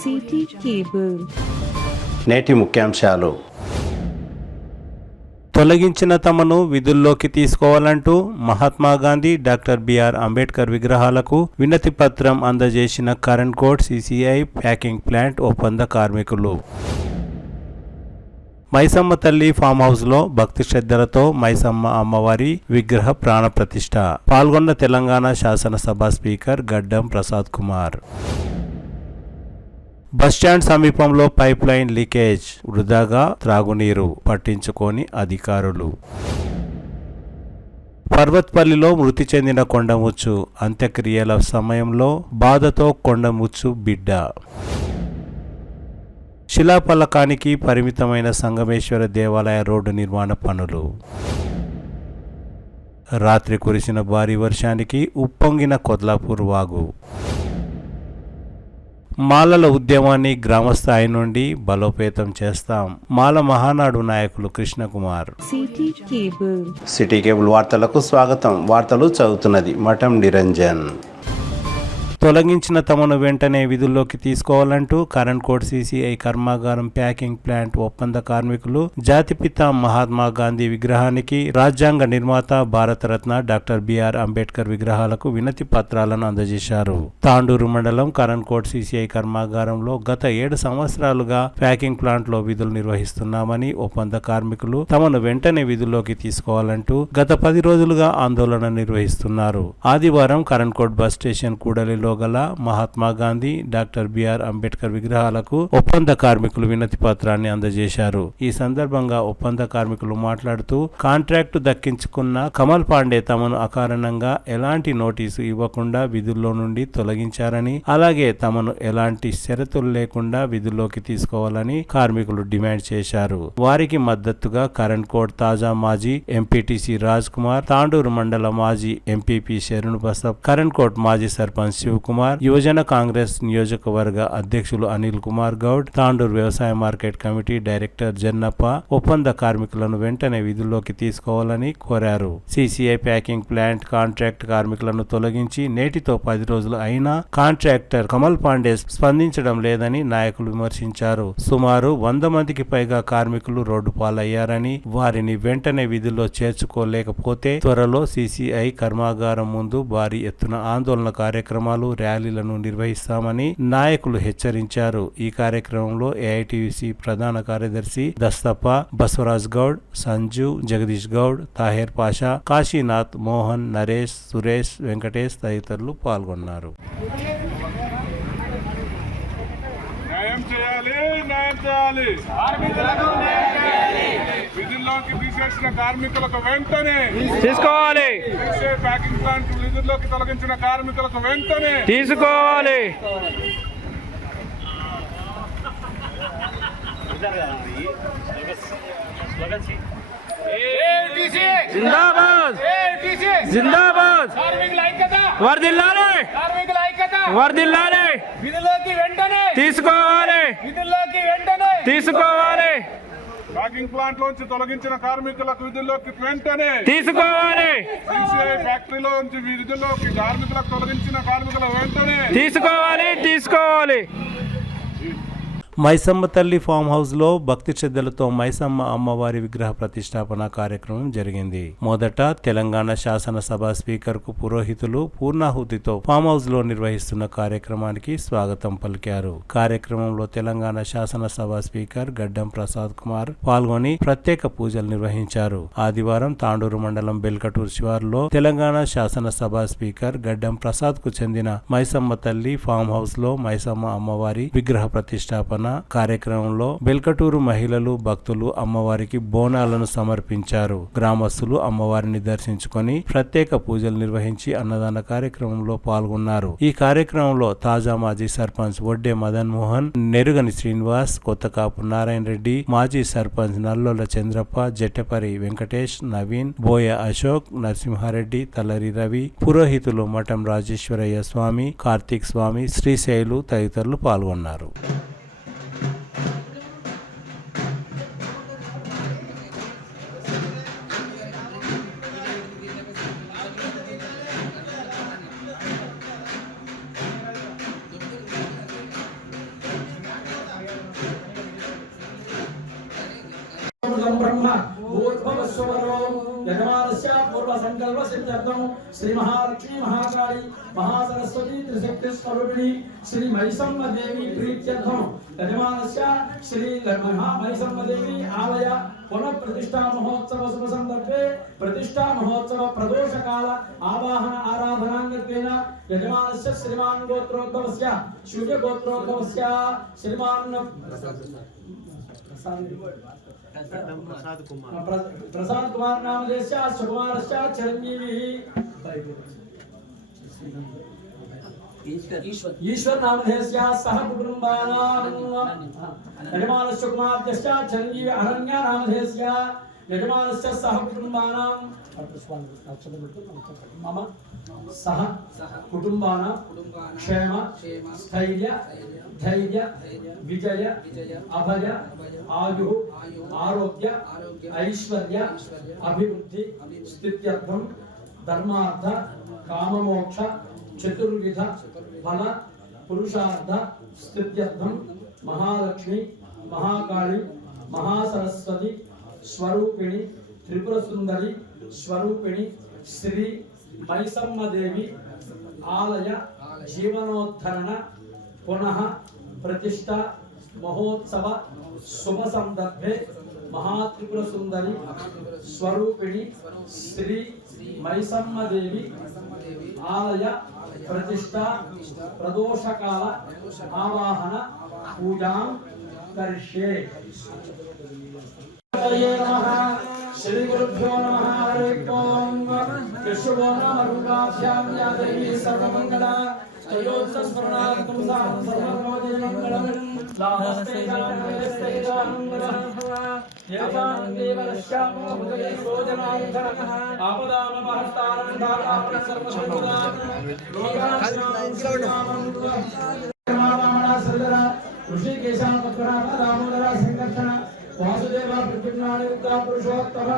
City cable. నేటి ముఖ్యాంశాలు. తొలగించిన తమను విధుల్లోకి తీసుకోవాలంటూ మహాత్మా గాంధీ, డాక్టర్ బిఆర్ అంబేద్కర్ విగ్రహాలకు వినతి పత్రం అందజేసిన కరెంట్ కోట్ సిసిఐ ప్యాకింగ్ ప్లాంట్ ఒప్పంద కార్మికులు. మైసమ్మ తల్లి ఫామ్ హౌస్ లో భక్తి శ్రద్ధలతో మైసమ్మ అమ్మవారి విగ్రహ ప్రాణ ప్రతిష్ఠ. పాల్గొన్న తెలంగాణ శాసనసభ స్పీకర్ గడ్డం ప్రసాద్ కుమార్. బస్టాండ్ సమీపంలో పైప్ లైన్ లీకేజ్, వృధాగా త్రాగునీరు పట్టించుకోని అధికారులు. పర్వత్పల్లిలో మృతి చెందిన కొండముచ్చు, అంత్యక్రియల సమయంలో బాధతో కొండముచ్చు బిడ్డ. శిలాఫలకానికి పరిమితమైన సంగమేశ్వర దేవాలయ రోడ్డు నిర్మాణ పనులు. రాత్రి కురిసిన భారీ వర్షానికి ఉప్పొంగిన కొద్లాపూర్ వాగు. మాలల ఉద్యమాన్ని గ్రామస్థాయి నుండి బలోపేతం చేస్తాం. మాల మహానాడు నాయకులు కృష్ణకుమార్. సిటీ కేబుల్ వార్తలకు స్వాగతం. వార్తలు చదువుతున్నది మఠం నిరంజన్. తొలగించిన తమను వెంటనే విధుల్లోకి తీసుకోవాలంటూ కరెంట్ కోట్ సిసిఐ కర్మాగారం ప్యాకింగ్ ప్లాంట్ ఒప్పంద కార్మికులు జాతిపిత మహాత్మా గాంధీ విగ్రహానికి, రాజ్యాంగ నిర్మాత భారతరత్న డాక్టర్ బిఆర్ అంబేద్కర్ విగ్రహాలకు వినతి పత్రాలను అందజేశారు. తాండూరు మండలం కరెంట్ కోట్ సిసిఐ కర్మాగారంలో గత 7 సంవత్సరాలుగా ప్యాకింగ్ ప్లాంట్ లో విధులు నిర్వహిస్తున్నామని ఒప్పంద కార్మికులు తమను వెంటనే విధుల్లోకి తీసుకోవాలంటూ గత 10 రోజులుగా ఆందోళన నిర్వహిస్తున్నారు. ఆదివారం కరెంట్ కోట్ బస్ స్టేషన్ కూడలిలో గల మహాత్మా గాంధీ, డాక్టర్ బిఆర్ అంబేద్కర్ విగ్రహాలకు ఒప్పంద కార్మికులు వినతి పత్రాన్ని అందజేశారు. ఈ సందర్భంగా ఒప్పంద కార్మికులు మాట్లాడుతూ, కాంట్రాక్టు దక్కించుకున్న కమల్ పాండే తమను అకారణంగా ఎలాంటి నోటీసు ఇవ్వకుండా విధుల్లో నుండి తొలగించారని, అలాగే తమను ఎలాంటి షరతులు లేకుండా విధుల్లోకి తీసుకోవాలని కార్మికులు డిమాండ్ చేశారు. వారికి మద్దతుగా కరెంట్ కోట్ తాజా మాజీ ఎంపీటీసీ రాజ్ కుమార్, తాండూరు మండల మాజీ ఎంపీపీ శరణ్ బసప్, కరెంట్ కోట్ మాజీ సర్పంచ్ కుమార్, యువజన కాంగ్రెస్ నియోజకవర్గ అధ్యక్షులు అనిల్ కుమార్ గౌడ్, తాండూరు వ్యవసాయ మార్కెట్ కమిటీ డైరెక్టర్ జన్నప్ప ఒప్పంద కార్మికులను వెంటనే విధుల్లోకి తీసుకోవాలని కోరారు. సిసిఐ ప్యాకింగ్ ప్లాంట్ కాంట్రాక్ట్ కార్మికులను తొలగించి నేటితో 10 రోజులు అయినా కాంట్రాక్టర్ కమల్ పాండే స్పందించడం లేదని నాయకులు విమర్శించారు. సుమారు 100 మందికి పైగా కార్మికులు రోడ్డు పాలయ్యారని, వారిని వెంటనే విధుల్లో చేర్చుకోలేకపోతే త్వరలో సిసిఐ కర్మాగారం ముందు భారీ ఎత్తున ఆందోళన కార్యక్రమాలు, ర్యాలీలను నిర్వహిస్తామని నాయకులు హెచ్చరించారు. ఈ కార్యక్రమంలో ఏఐటియుసి ప్రధాన కార్యదర్శి దస్తప్ప, బసవరాజ్ గౌడ్, సంజు, జగదీష్ గౌడ్, తాహేర్ పాషా, కాశీనాథ్, మోహన్, నరేష్, సురేష్, వెంకటేష్ తదితరులు పాల్గొన్నారు. విధుల్లోకి తీసేసిన కార్మికులకు వెంటనే తీసుకోవాలి. ప్యాకింగ్ ప్లాంట్ విధుల్లోకి తొలగించిన కార్మికులకు వెంటనే తీసుకోవాలి. జిందాబాద్ జిందాబాద్. వర్ధిల్లాలి వర్ధిల్లాలి. విధుల్లోకి వెంటనే తీసుకోవాలి తీసుకోవాలి ప్యాకింగ్ ప్లాంట్ లోంచి తొలగించిన కార్మికులకు విధుల్లోకి వెంటనే తీసుకోవాలి సిసిఐ ఫ్యాక్టరీలోంచి విధుల్లోకి కార్మికులకు తొలగించిన కార్మికులకు వెంటనే తీసుకోవాలి. మైసమ్మ తల్లి ఫామ్ హౌస్ లో భక్తి శ్రద్ధలతో మైసమ్మ అమ్మవారి విగ్రహ ప్రతిష్టాపన కార్యక్రమం జరిగింది. మొదట తెలంగాణ శాసనసభ స్పీకర్ కు పురోహితులు పూర్ణాహుతితో ఫామ్ హౌస్ లో నిర్వహిస్తున్న కార్యక్రమానికి స్వాగతం పలికారు. కార్యక్రమంలో తెలంగాణ శాసనసభ స్పీకర్ గడ్డం ప్రసాద్ కుమార్ పాల్గొని ప్రత్యేక పూజలు నిర్వహించారు. ఆదివారం తాండూరు మండలం బెల్కటూరు శివారులో తెలంగాణ శాసనసభ స్పీకర్ గడ్డం ప్రసాద్ కు చెందిన మైసమ్మ తల్లి ఫామ్ హౌస్ లో మైసమ్మ అమ్మవారి విగ్రహ ప్రతిష్టాపన కార్యక్రమంలో బెల్కటూరు మహిళలు, భక్తులు అమ్మవారికి బోనాలను సమర్పించారు. గ్రామస్తులు అమ్మవారిని దర్శించుకొని ప్రత్యేక పూజలు నిర్వహించి అన్నదాన కార్యక్రమంలో పాల్గొన్నారు. ఈ కార్యక్రమంలో తాజా మాజీ సర్పంచ్ వడ్డే మదన్ మోహన్, నెరుగని శ్రీనివాస్, కొత్తకాపు నారాయణ రెడ్డి, మాజీ సర్పంచ్ నల్లోల చంద్రప్ప, జట్టెపరి వెంకటేష్, నవీన్, బోయ అశోక్, నరసింహారెడ్డి, తల్లరి రవి, పురోహితులు మఠం రాజేశ్వరయ్య స్వామి, కార్తీక్ స్వామి, శ్రీశైలు తదితరులు పాల్గొన్నారు. ब्रह्म भूर्भुवस्वरो यजमानस्य पूर्वसङ्कल्प सिद्ध्यर्थं श्री महालक्ष्मी महाकाली महासरस्वती त्रिशक्ति स्वरूपिणी श्री मैसम्म देवी प्रीत्यर्थं यजमानस्य श्री मैसम्म देवी आलय पुनः प्रतिष्ठा महोत्सव शुभ संदर्भे प्रतिष्ठा महोत्सव प्रदोष काल आवाहन आराधनांगत्वेन यजमानस्य श्रीमान गोत्रोद्भवस्य सूर्य गोत्रोद्भवस्य श्रीमान प्रसाद कुमार नामधेयस्य सुकुमारस्य चिरंजीवी ईश्वर नामधेयस्य सह कुटुंबानां यजमानस्य कुमारस्य चिरंजीवी अरण्य नामधेयस्य यजमानस्य सह कुटुंबानां मम सह कुटुंबानां क्षेम स्थैर्य धैर्य विजय अभय आयु आरोग्य ऐश्वर्य अभिवृद्धि स्थित्यर्थं धर्मार्थ काममोक्ष चतुर्विध फल पुरुषार्थ स्थित्यर्थं महालक्ष्मी महाकाली महासरस्वती स्वरूपिणी त्रिपुर सुंदरी स्वरूपिणी श्री मैसम्म देवी आलय जीवनोद्धरण पुनः प्रतिष्ठा महोत्सव शुभ संदर्भे महात्रिपुर सुंदरी स्वरूपिणी श्री मैसम्म देवी आलय प्रतिष्ठा प्रदोष काल आवाहन पूजा करिष्ये। श्री गुरुभ्यो नमः। हरि ओम कृष्णो नमः रूपाभ्यां या देवी सर्वमंगला तयोत्सस्मरणार्थं सर्वमोदय मंगलम् लाहस्ते जामस्ते जामंगलम् येषां देवश्यामो हृदये भोजनार्थम् आपदामपहर्तारं धारापि सर्वसंपदां लोकानां सर्वदा ऋषिकेशां पद्मनाभ दामोदर संकर्षण वासुदेव प्रद्युम्नानिरुद्ध पुरुषोत्तम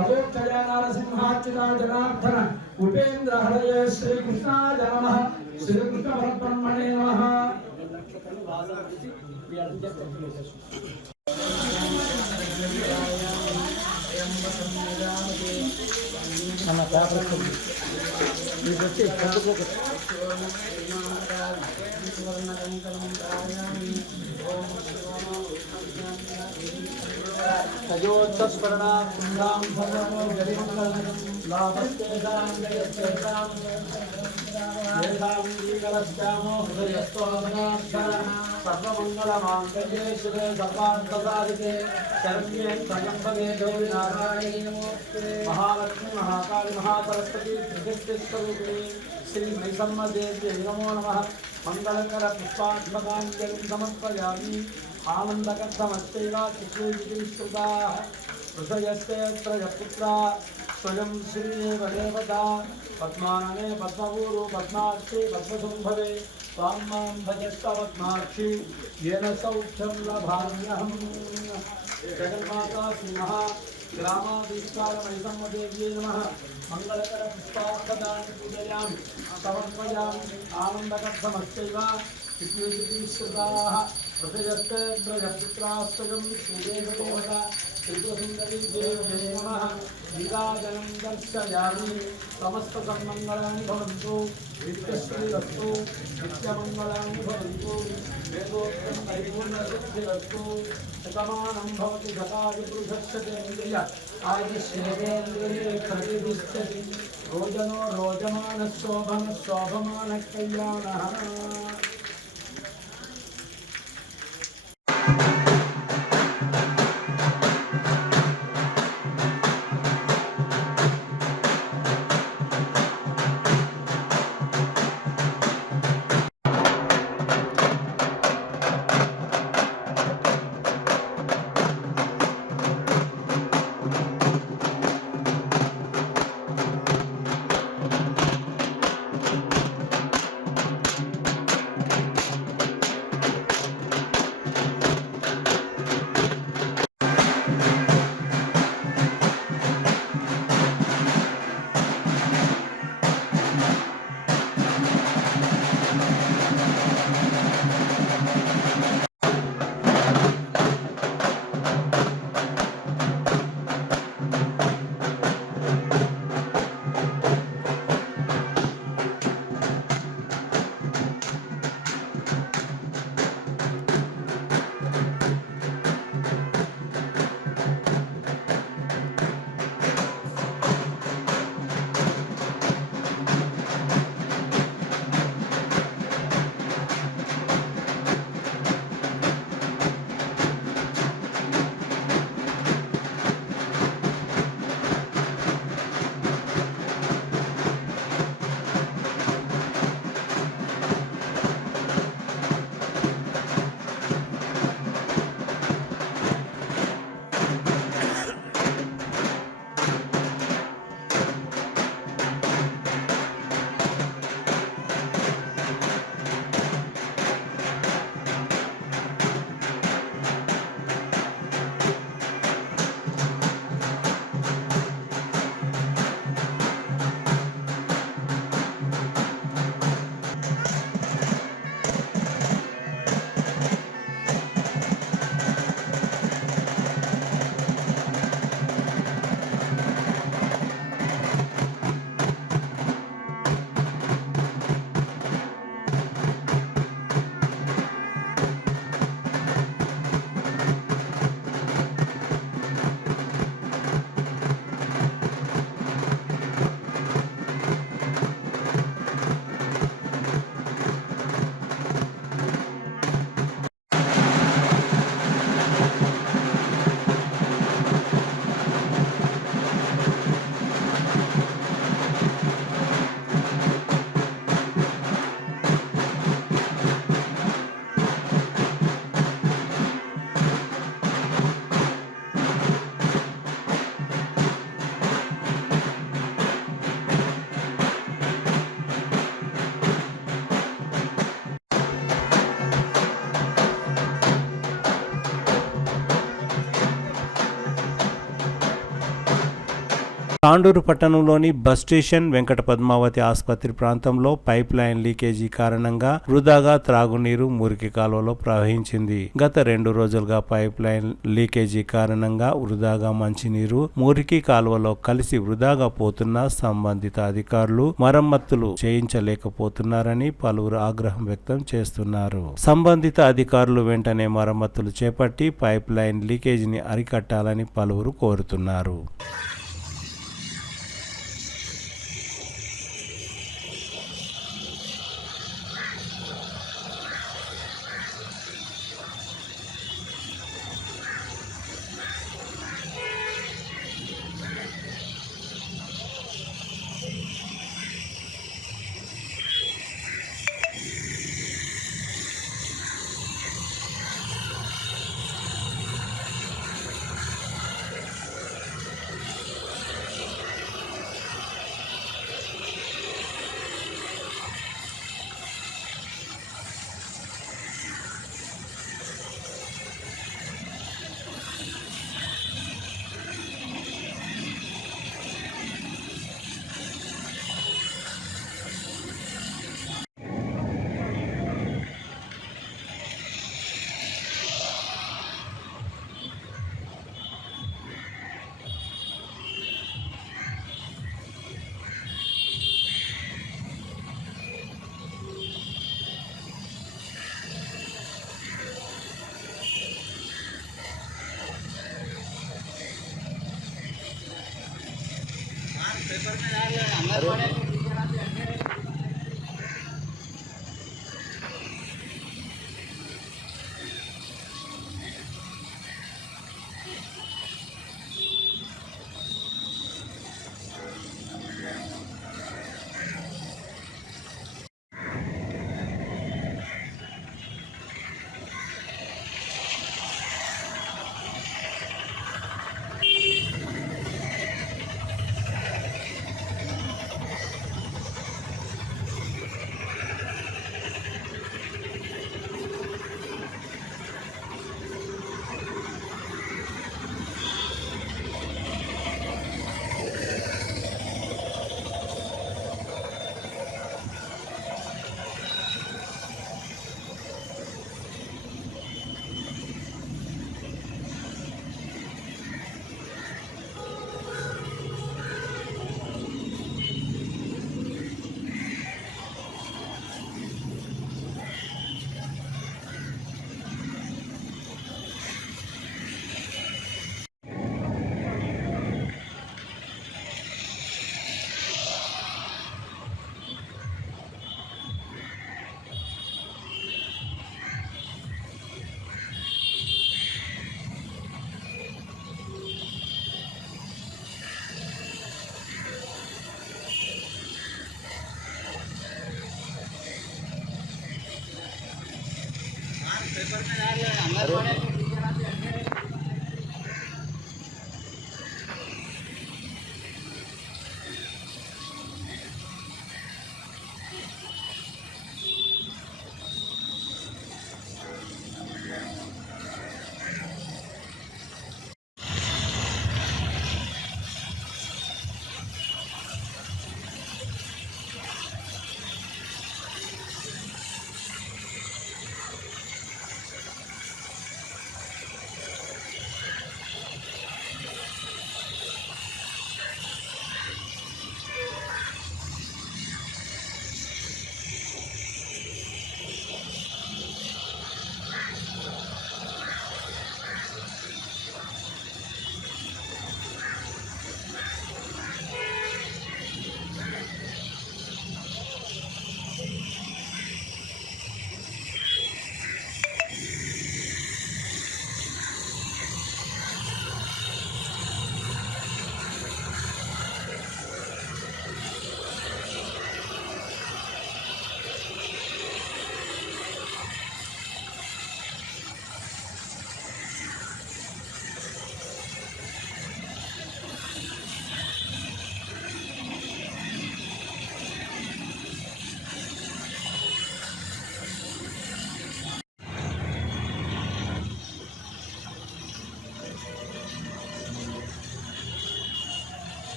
अतोक्षया नारसिंहाच्युता जनार्दन उपेन्द्र हरये श्री कृष्णाय नमः। श्री कृष्ण परब्रह्मणे नमः। तयोत्सस्मरणा कुंडां सर्वं जरिमंगलं लाभस्तेषां जयस्तेषां येषां दीगलश्यामो हृदयस्तोमनाक्षरः सर्वमङ्गलमाङ्गल्ये शिवे सर्वार्थसाधिके शरण्ये त्र्यम्बके गौरि नारायणी नमोऽस्तुते। महालक्ष्मी महाकाली महासरस्वती त्रिशक्तिस्वरूपिणी श्री मैसम्म देव्यै नमो नमः। मंगलकर पुष्पात्मकाञ्जलिं समर्पयामि। आनन्दकर्तमस्तेव चित्रीकृताः ऋषयस्ते त्रयपुत्रा स्वयं श्रीदेव देवता पद्मानने पद्मपूरु पद्माक्षी पद्मसुम्भवे त्वां मां भजस्व पद्माक्षी येन सौख्यं लभाम्यहम्। जगन्माता श्रीमः ग्रामाधीष्ठानमयिसम्म देव्यै नमः। मंगलकर पुष्पार्थदानि पूजयामि समर्पयामि। आनन्दकर्तमस्तेव चित्रीकृताः ऋषयस्ते त्रयपुत्रा स्वयं श्रीदेवदेवता त्रिपुरसुन्दरी देव्यै नमः। नीराजनं दर्शयामि। समस्त सन्मङ्गलानि भवन्तु। नित्यश्रीरस्तु नित्यमङ्गलानि भवन्तु। वेदोक्तं परिपूर्णसिद्धिरस्तु। शतमानं भवति शतादिपुरुषस्य तेन्द्रिय आयुष्येवेन्द्रिये प्रतिष्ठति। रोजनो रोजमानः शोभनः शोभमानः कल्याणः। తాండూరు పట్టణంలోని బస్ స్టేషన్ వెంకట పద్మావతి ఆసుపత్రి ప్రాంతంలో పైప్ లైన్ లీకేజీ కారణంగా వృధాగా త్రాగునీరు మురికి కాలువలో ప్రవహించింది. గత 2 రోజులుగా పైప్ లైన్ లీకేజీ కారణంగా వృధాగా మంచినీరు మురికి కాలువలో కలిసి వృధాగా పోతున్న సంబంధిత అధికారులు మరమ్మతులు చేయించలేకపోతున్నారని పలువురు ఆగ్రహం వ్యక్తం చేస్తున్నారు. సంబంధిత అధికారులు వెంటనే మరమ్మతులు చేపట్టి పైప్ లైన్ లీకేజీని అరికట్టాలని పలువురు కోరుతున్నారు.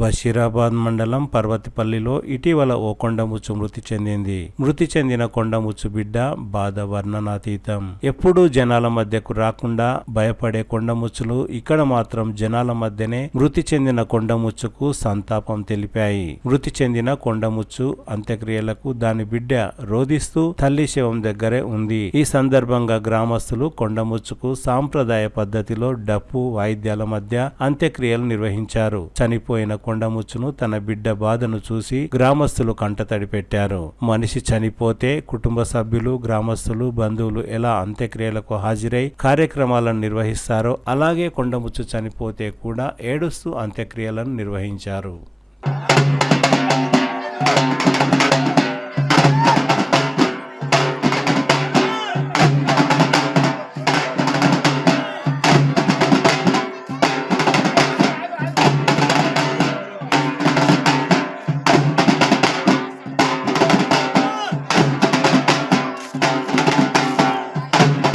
బషీరాబాద్ మండలం పర్వతిపల్లిలో ఇటీవల ఓ కొండముచ్చు మృతి చెందింది. మృతి చెందిన కొండముచ్చు బిడ్డ బాధ వర్ణనాతీతం. ఎప్పుడూ జనాల మధ్యకు రాకుండా భయపడే కొండముచ్చులు ఇక్కడ మాత్రం జనాల మధ్యనే మృతి చెందిన కొండముచ్చుకు సంతాపం తెలిపాయి. మృతి చెందిన కొండముచ్చు అంత్యక్రియలకు దాని బిడ్డ రోదిస్తూ తల్లి శవం దగ్గరే ఉంది. ఈ సందర్భంగా గ్రామస్తులు కొండముచ్చుకు సాంప్రదాయ పద్ధతిలో డప్పు వాయిద్యాల మధ్య అంత్యక్రియలు నిర్వహించారు. చనిపోయిన కొండముచ్చును తన బిడ్డ బాధను చూసి గ్రామస్తులు కంటతడి పెట్టారు. మనిషి చనిపోతే కుటుంబ సభ్యులు, గ్రామస్తులు, బంధువులు ఎలా అంత్యక్రియలకు హాజరై కార్యక్రమాలను నిర్వహిస్తారో అలాగే కొండముచ్చు చనిపోతే కూడా ఏడుస్తూ అంత్యక్రియలను నిర్వహించారు.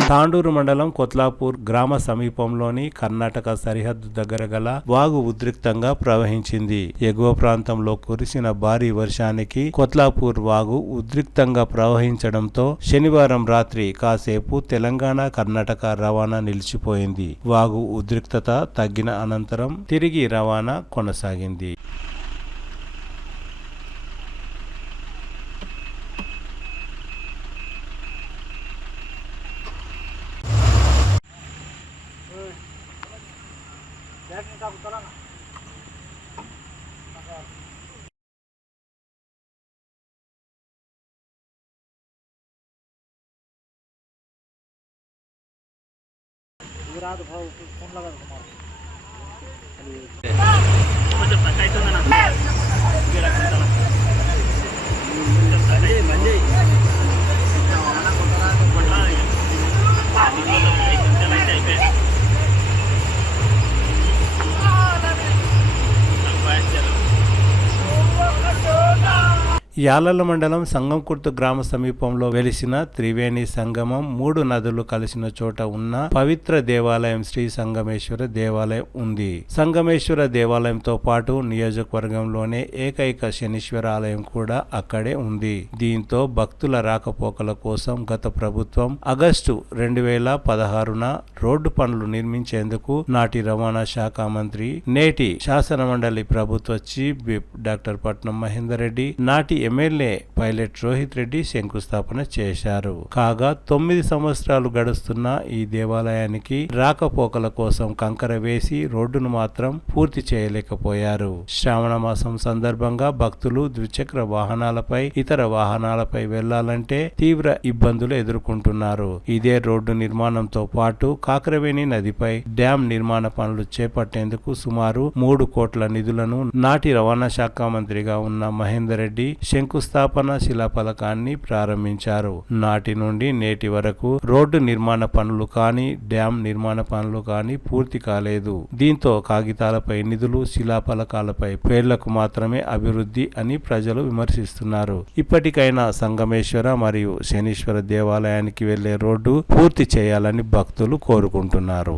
తాండూరు మండలం కొత్లాపూర్ గ్రామ సమీపంలోని కర్ణాటక సరిహద్దు దగ్గర గల వాగు ఉద్రిక్తంగా ప్రవహించింది. ఎగువ ప్రాంతంలో కురిసిన భారీ వర్షానికి కొత్లాపూర్ వాగు ఉద్రిక్తంగా ప్రవహించడంతో శనివారం రాత్రి కాసేపు తెలంగాణ కర్ణాటక రవాణా నిలిచిపోయింది. వాగు ఉద్రిక్తత తగ్గిన అనంతరం తిరిగి రవాణా కొనసాగింది. యాలల మండలం సంగంకుర్తి గ్రామ సమీపంలో వెలిసిన త్రివేణి సంగమం 3 నదులు కలిసిన చోట ఉన్న పవిత్ర దేవాలయం శ్రీ సంగమేశ్వర దేవాలయం ఉంది. సంగమేశ్వర దేవాలయంతో పాటు నియోజకవర్గంలోనే ఏకైక శనీశ్వర ఆలయం కూడా అక్కడే ఉంది. దీంతో భక్తుల రాకపోకల కోసం గత ప్రభుత్వం ఆగస్టు 2016న రోడ్డు పనులు నిర్మించేందుకు నాటి రవాణా శాఖ మంత్రి, నేటి శాసనమండలి ప్రభుత్వ చీఫ్ విప్ డాక్టర్ పట్నం మహేందర్ రెడ్డి, నాటి ఎమ్మెల్యే పైలట్ రోహిత్ రెడ్డి శంకుస్థాపన చేశారు. కాగా 9 సంవత్సరాలు గడుస్తున్న ఈ దేవాలయానికి రాకపోకల కోసం కంకర వేసి రోడ్డును మాత్రం పూర్తి చేయలేకపోయారు. శ్రావణ మాసం సందర్భంగా భక్తులు ద్విచక్ర వాహనాలపై, ఇతర వాహనాలపై వెళ్లాలంటే తీవ్ర ఇబ్బందులు ఎదుర్కొంటున్నారు. ఇదే రోడ్డు నిర్మాణంతో పాటు కాకరవేణి నదిపై డ్యాం నిర్మాణ పనులు చేపట్టేందుకు సుమారు 3 కోట్ల నిధులను నాటి రవాణా శాఖ మంత్రిగా ఉన్న మహేందర్ రెడ్డి శంకుస్థాపన శిలాఫలకాన్ని ప్రారంభించారు. నాటి నుండి నేటి వరకు రోడ్డు నిర్మాణ పనులు కానీ, డ్యాం నిర్మాణ పనులు కానీ పూర్తి కాలేదు. దీంతో కాగితాలపై నిధులు, శిలాఫలకాలపై పేర్లకు మాత్రమే అభివృద్ధి అని ప్రజలు విమర్శిస్తున్నారు. ఇప్పటికైనా సంగమేశ్వర మరియు శనీశ్వర దేవాలయానికి వెళ్లే రోడ్డు పూర్తి చేయాలని భక్తులు కోరుకుంటున్నారు.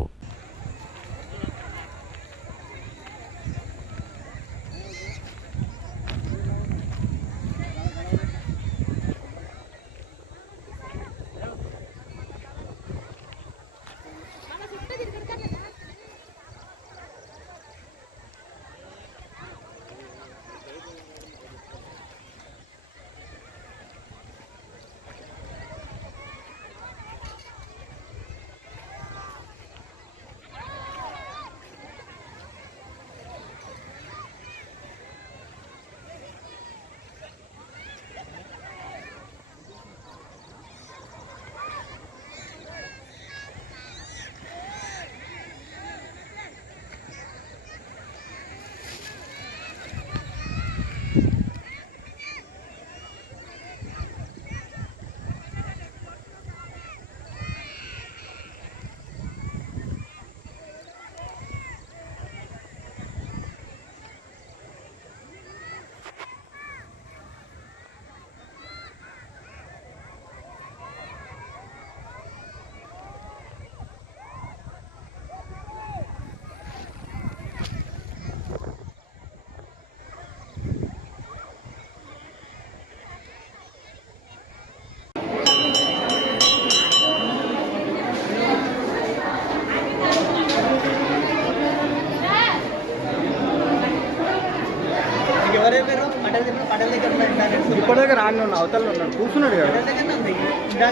ఇప్పటి దగ్గర ఆడిన ఉన్న అవతల ఉన్నాడు కూర్చున్నాడు కదా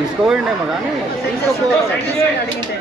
తీసుకోపోయిండేమో కానీ అడిగింటే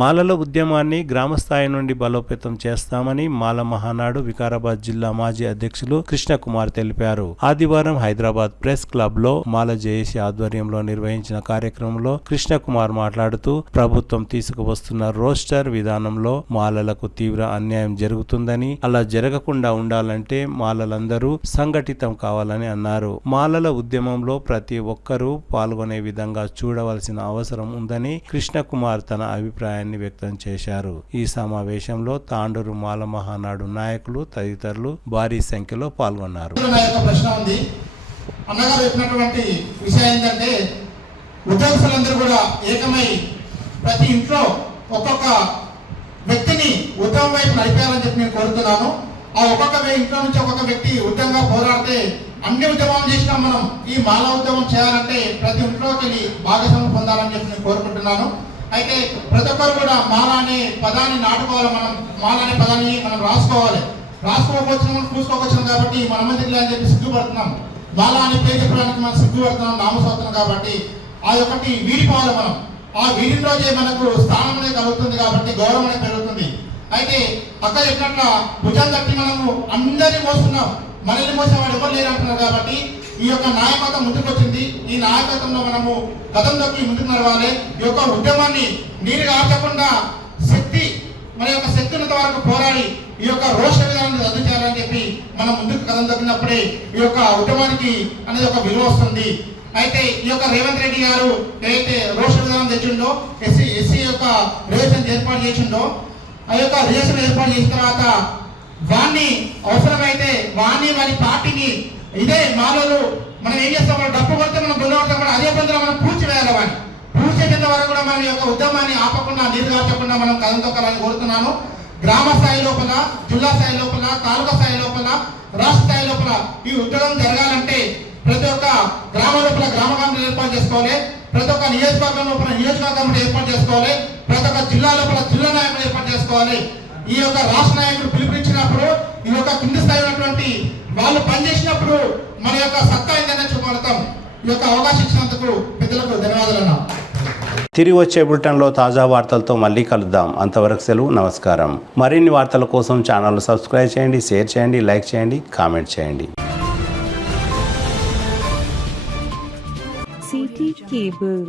మాలల ఉద్యమాన్ని గ్రామస్థాయి నుండి బలోపేతం చేస్తామని మాల మహానాడు వికారాబాద్ జిల్లా మాజీ అధ్యక్షులు కృష్ణకుమార్ తెలిపారు. ఆదివారం హైదరాబాద్ ప్రెస్ క్లబ్ లో మాల జేఏసీ ఆధ్వర్యంలో నిర్వహించిన కార్యక్రమంలో కృష్ణకుమార్ మాట్లాడుతూ ప్రభుత్వం తీసుకువస్తున్న రోస్టర్ విధానంలో మాలలకు తీవ్ర అన్యాయం జరుగుతుందని, అలా జరగకుండా ఉండాలంటే మాలలందరూ సంఘటితం కావాలని అన్నారు. మాలల ఉద్యమంలో ప్రతి ఒక్కరూ పాల్గొనే విధంగా చూడవలసిన అవసరం ఉందని కృష్ణకుమార్ తన అభిప్రాయాన్ని వ్యక్తం చేశారు. ఈ సమావేశంలో తాండూరు మాల మహానాడు నాయకులు తదితరులు భారీ సంఖ్యలో పాల్గొన్నారు. ప్రశ్న ఉంది. అన్నగారు చెప్పినటువంటి విషయం ఏంటంటే ఉద్యోగస్తులందరూ కూడా ఏకమై ప్రతి ఇంట్లో ఒక్కొక్క వ్యక్తిని ఉద్యమం వైపు నడిపేయాలని చెప్పి నేను కోరుతున్నాను. ఆ ఒక్కొక్క ఇంట్లో నుంచి ఒక్కొక్క వ్యక్తి ఉద్యమంగా పోరాడితే అన్ని ఉద్యమం చేసినా మనం ఈ మాల ఉద్యమం చేయాలంటే ప్రతి ఇంట్లోకి వెళ్ళి భాగస్వామ్యం పొందాలని చెప్పి నేను కోరుకుంటున్నాను. అయితే ప్రతి ఒక్కరు కూడా మాల అనే పదాన్ని నాటుకోవాలి. మనం మాల అనే పదాన్ని మనం రాసుకోవాలి. రాసుకోకపోతున్నాం చూసుకోవచ్చున్నాం కాబట్టి మనమందికి అని చెప్పి సిగ్గుపడుతున్నాం. మాల అనే పేరు చెప్పడానికి మనం సిగ్గుపడుతున్నాం, నామసవుతున్నాం. కాబట్టి ఆ ఒకటి వీడిపోవాలి. మనం ఆ వీడిన రోజే మనకు స్థానం అనేది కలుగుతుంది, కాబట్టి గౌరవం అనేది పెరుగుతుంది. అయితే అక్క చెప్పినట్ల భుజం తట్టి మనము అందరినీ మోస్తున్నాం, మనల్ని మోసేవాడు ఎవరు లేరు అంటున్నారు. కాబట్టి ఈ యొక్క నాయకత్వం ముందుకు వచ్చింది. ఈ నాయకత్వంలో మనము కథం తప్పి ముందుకు నడవాలి. ఈ యొక్క ఉద్యమాన్ని నీరుగా ఆర్చకుండా శక్తి మన యొక్క శక్తి ఉన్నంత వరకు పోరాడి ఈ యొక్క రోష విధానాన్ని రద్దు చేయాలని చెప్పి మనం ముందుకు కథం తగ్గినప్పుడే ఈ యొక్క ఉద్యమానికి అనేది ఒక విలువ వస్తుంది. అయితే ఈ యొక్క రేవంత్ రెడ్డి గారు ఏదైతే రోష విధానం తెచ్చిండో, ఎస్సీ యొక్క రిజర్వేషన్ ఏర్పాటు చేసిండో, ఆ యొక్క రిజర్వేషన్ ఏర్పాటు చేసిన తర్వాత వాణ్ణి అవసరమైతే వారి పార్టీని ఇదే మాలోలు మనం ఏం చేస్తాం, మనం డప్పు కొడితే మనం బుల్లవడతాం కూడా అదే పద్ధతిలో మనం పూడ్చి వేయాలి. వాడిని పూడ్చేంత వరకు కూడా మన యొక్క ఉద్యమాన్ని ఆపకుండా నీరు కాచకుండా మనం కథం తొక్కాలని కోరుతున్నాను. గ్రామ స్థాయి లోపల, జిల్లా స్థాయి లోపల, తాలూకా స్థాయి లోపల, రాష్ట్ర స్థాయి లోపల ఈ ఉద్యోగం జరగాలంటే ప్రతి ఒక్క గ్రామ లోపల గ్రామ కమిటీలు ఏర్పాటు చేసుకోవాలి, ప్రతి ఒక్క నియోజకవర్గం లోపల నియోజకవర్గ కమిటీ ఏర్పాటు చేసుకోవాలి, ప్రతి ఒక్క జిల్లా లోపల జిల్లా నాయకులు ఏర్పాటు చేసుకోవాలి. ఈ యొక్క రాష్ట్ర నాయకులు పిలుపునిచ్చినప్పుడు ఈ యొక్క కింది స్థాయి ఉన్నటువంటి వాళ్ళు పనిచేసినప్పుడు మన యొక్క సత్తా ఏంటనే చూపడతాం. ఈ యొక్క అవకాశం ఇచ్చినందుకు పెద్దలకు ధన్యవాదాలు. తిరిగి వచ్చే బులెటిన్లో తాజా వార్తలతో మళ్ళీ కలుద్దాం. అంతవరకు సెలవు, నమస్కారం. మరిన్ని వార్తల కోసం ఛానల్ సబ్స్క్రైబ్ చేయండి, షేర్ చేయండి, లైక్ చేయండి, కామెంట్ చేయండి. CT Cable